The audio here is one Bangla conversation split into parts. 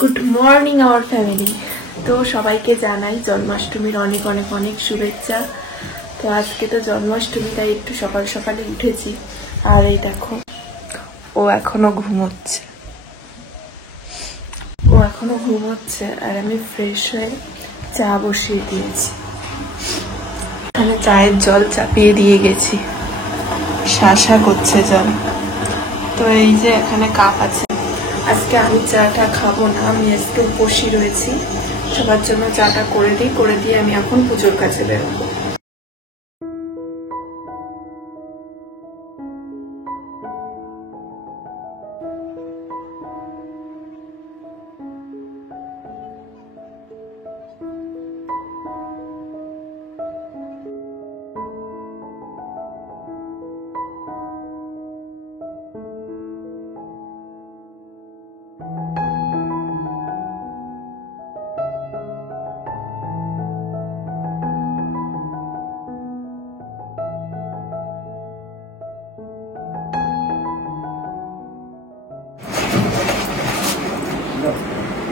Good morning our family. তো সবাইকে জানাই জন্মাষ্টমীর অনেক অনেক অনেক শুভেচ্ছা। তো আজকে তো জন্মাষ্টমী, তাই একটু সকাল সকালে উঠেছি। আর এই দেখো, ও এখনো ঘুমোচ্ছে আর আমি ফ্রেশ হয়ে চা বসিয়ে দিয়েছি। এখানে চায়ের জল চাপিয়ে দিয়ে গেছি, শাসা করছে জল। তো এই যে এখানে কাপ আছে। আজকে আমি চাটা খাবো না, আমি আজকে উপোসী রয়েছি। সবার জন্য চাটা করে দিয়ে আমি এখন পুজোর কাছে বেরোবো।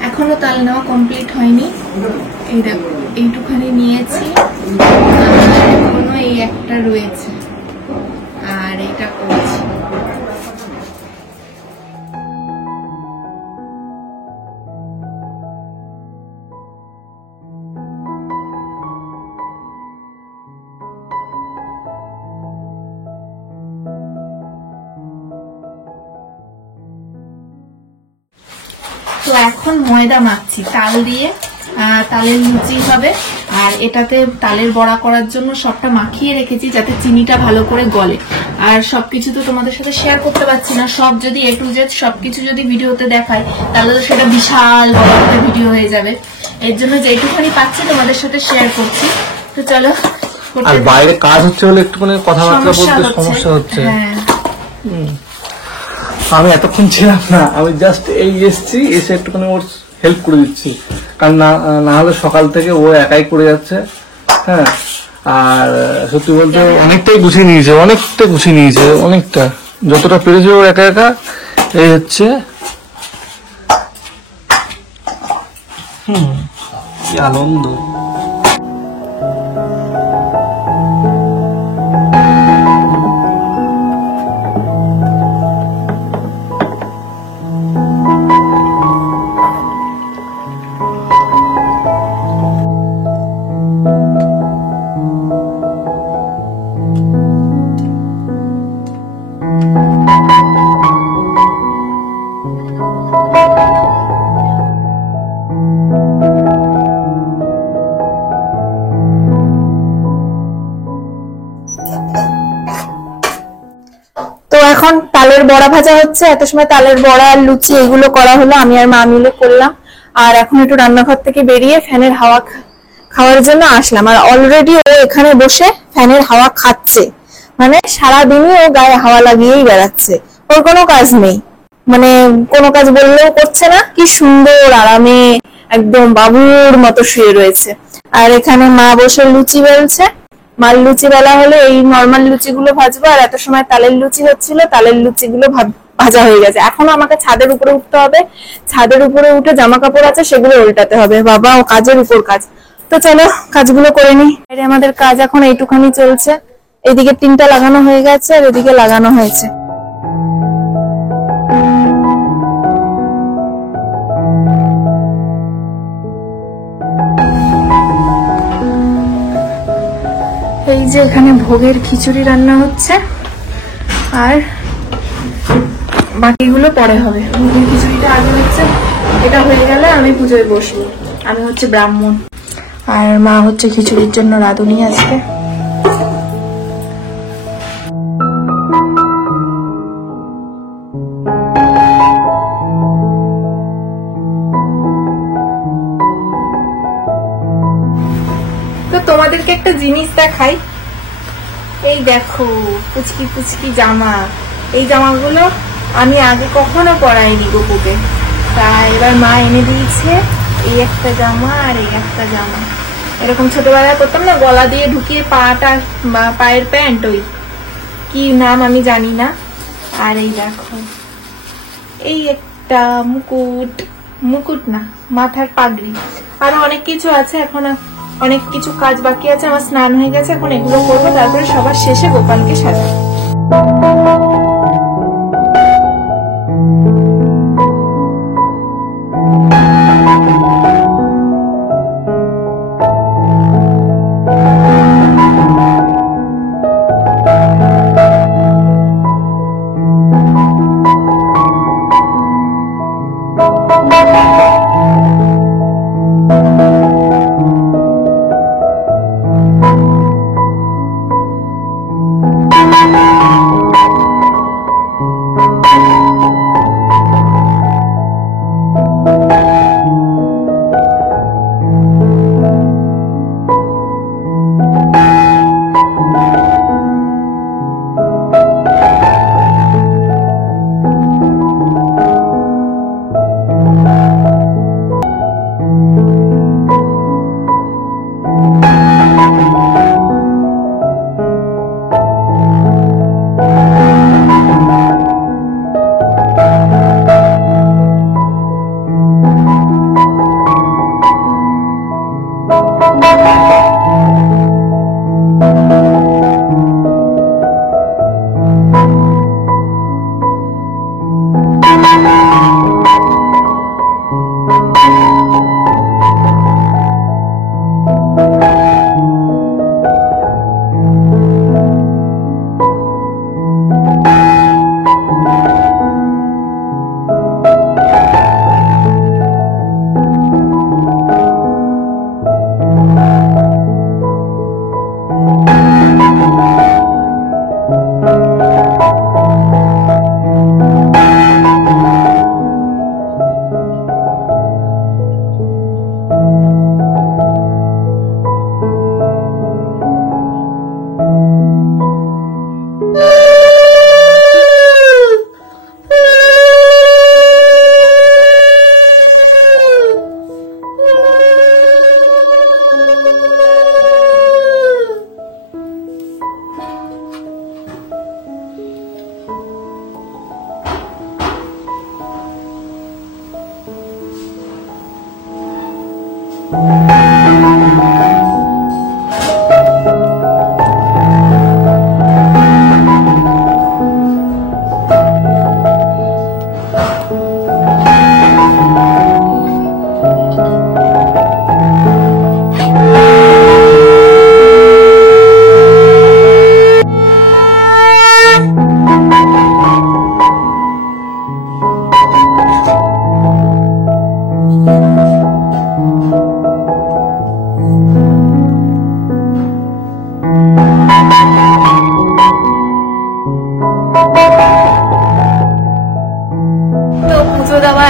এখনো তাল নেওয়া কমপ্লিট হয়নি। এই দেখো, এইটুখানি নিয়েছি, এখনো এই একটা রয়েছে আর এটা করছি। তো এখন ময়দা মাখছি তাল দিয়ে, তালের লুচি হবে। আর এটাতে তালের বড়া করার জন্য সবটা মাখিয়ে রেখেছি যাতে চিনিটা ভালো করে গলে। আর সবকিছু তো তোমাদের সাথে শেয়ার করতে পারছি না, সব যদি A to Z সবকিছু যদি ভিডিওতে দেখাই তাহলে তো সেটা বিশাল বড় একটা ভিডিও হয়ে যাবে। এর জন্য যেটুখানি পাচ্ছি তোমাদের সাথে শেয়ার করছি। তো চলো। আর বাইরে কাজ হচ্ছে বলে একটুখানি কথাবার্তা বলতে সমস্যা হচ্ছে। হ্যাঁ, আমি এতক্ষণ ছিলাম না, আমি জাস্ট এই এসছি, এসে একটুখানি ওর হেল্প করে দিচ্ছি, কারণ না হলে সকাল থেকে ও একাই করে যাচ্ছে। হ্যাঁ, আর সত্যি বলতে অনেকটাই গুছিয়ে নিয়েছে, অনেকটা যতটা পেরেছে ও একা একা। এই হচ্ছে কি আনন্দ। এখন তালের বড়া ভাজা হচ্ছে। এত সময় তালের বড়া আর লুচি এগুলো করা হলো, আমি আর মা মিলে করলাম। আর এখন একটু রান্নাঘর থেকে বেরিয়ে ফ্যানের হাওয়া খাওয়ার জন্য আসলাম। আর অলরেডি ও এখানে বসে ফ্যানের হাওয়া খাচ্ছে, মানে সারাদিনই ও গায়ে হাওয়া লাগিয়েই বেড়াচ্ছে। ওর কোনো কাজ নেই, মানে কোনো কাজ বললেও করছে না। কি সুন্দর আরামে একদম বাবুর মতো শুয়ে রয়েছে। আর এখানে মা বসে লুচি বেলছে। মাল লুচি বেলা হলে এই নরমাল লুচি গুলো ভাজবো। আর এত সময় তালের লুচি হচ্ছিল, তালের লুচি গুলো ভাজা হয়ে গেছে। এখনো আমাকে ছাদের উপরে উঠতে হবে, ছাদের উপরে উঠে জামা কাপড় আছে সেগুলো উল্টাতে হবে। বাবা, ও কাজের উপর কাজ। তো চলো কাজগুলো করে নি। আমাদের কাজ এখন এইটুখানি চলছে। এইদিকে টিনটা লাগানো হয়ে গেছে আর এদিকে লাগানো হয়েছে। এই যে এখানে ভোগের খিচুড়ি রান্না হচ্ছে, আর বাকিগুলো পরে হবে। ভোগের খিচুড়িটা আগে হচ্ছে, এটা হয়ে গেলে আমি পুজোয় বসবো। আমি হচ্ছে ব্রাহ্মণ আর মা হচ্ছে খিচুড়ির জন্য রাঁধুনি আজকে। তো তোমাদেরকে একটা জিনিস দেখাই। এই দেখো, পুচকি পুচকি জামা। এই জামাগুলো আমি আগে কখনো পরাইনি গোপুকে, তাই এবার মা এনে দিয়েছে। এই একটা জামা আর এই একটা জামা। এরকম ছোটবেলায় করতাম না, গলা দিয়ে ঢুকিয়ে পাটা বা পায়ের প্যান্ট, ওই কি নাম আমি জানি না। আর এই দেখো, এই একটা মুকুট, মুকুট না, মাথার পাগড়ি। আরো অনেক কিছু আছে, এখন অনেক কিছু কাজ বাকি আছে। আমার স্নান হয়ে গেছে, এখন এগুলো করবো, তারপরে সবার শেষে গোপালকে সাজাবো।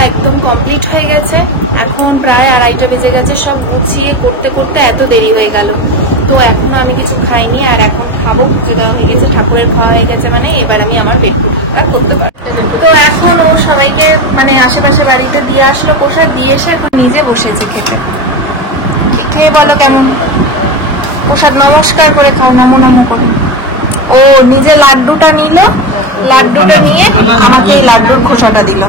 একদম কমপ্লিট হয়ে গেছে, এখন প্রায় 2:30টা বেজে গেছে। সব গুছিয়ে করতে করতে এত দেরি হয়ে গেল, তো এখনো আমি কিছু খাইনি, আর এখন খাবো। পুজো দেওয়া হয়ে গেছে, ঠাকুরের খাওয়া হয়ে গেছে, মানে এবার আমি আমার পেট পুজোটা করতে পারবো। তো এখন ও সবাইকে মানে আশেপাশে বাড়িতে দিয়ে আসলো, প্রসাদ দিয়ে এসে এখন নিজে বসেছে খেতে। খেয়ে বলো কেমন প্রসাদ? নমস্কার করে খাও, নমো নমো করে। ও নিজে লাড্ডুটা নিল, লাড্ডুটা নিয়ে আমাকে এই লাড্ডুর খোসাটা দিল।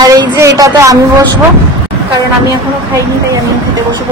আর এই যে এটাতে আমি বসবো, কারণ আমি এখনো খাইনি, তাই আমি খেতে বসবো।